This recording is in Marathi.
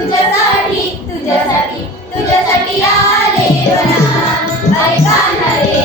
तुझ्यासाठी तुझ्यासाठी तुझ्यासाठी आले म्हणा. ऐका नरे